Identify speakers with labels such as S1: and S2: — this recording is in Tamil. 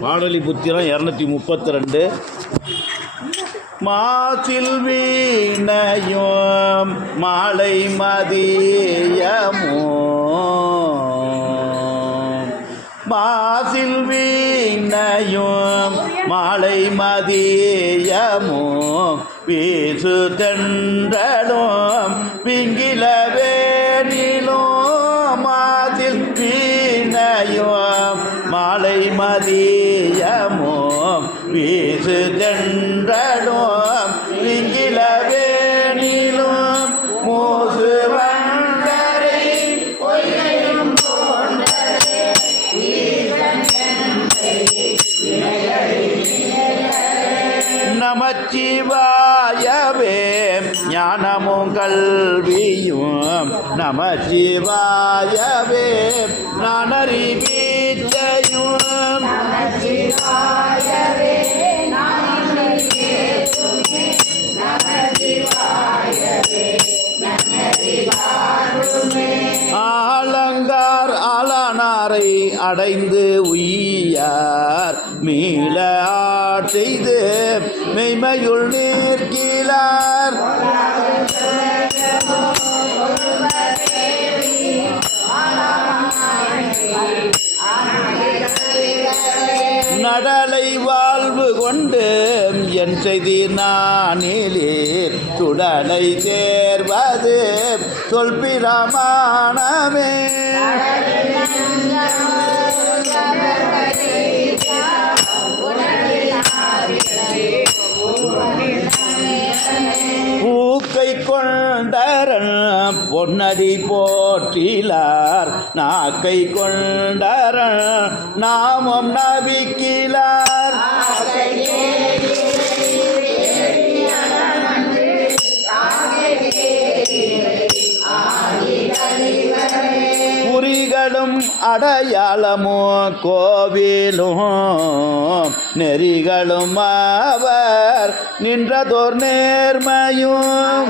S1: பாடலி புத்திரம் இரநூத்தி முப்பத்தி ரெண்டு மாசில் வீணையும் மாலை மதியமோ மாசில் வீணையும் மாலை மதியமோ வீசு தென்றலும் பிங்கில வேணிலோ மாதில் வீணையும் மாலை மதியமோ வீசு தென்றலும் விஞ்சில வேணிலும் மூசு வந்தரை நமச்சிவாயவே ஞானமும் கல்வியும் நமச்சிவாயவே. நான் அறிவி ஆரை அடைந்து உய்யார் மீள ஆட்செய்து மெய்மையுள் நீர்கீழார் நடலை வாழ்வு கொண்டு என் செய்தி நானிலே சுடலை சேர்வது சொல்பிரமாணமே கொண்டரன் பொன்னடி போற்றிலார். நாக்கை கொண்டரன் நாமம் நபிக்கிலார். குறிகளும் அடையாளமோ கோவிலும். நெறிகளும் அவர் நின்றதோர் நேர்மையும்.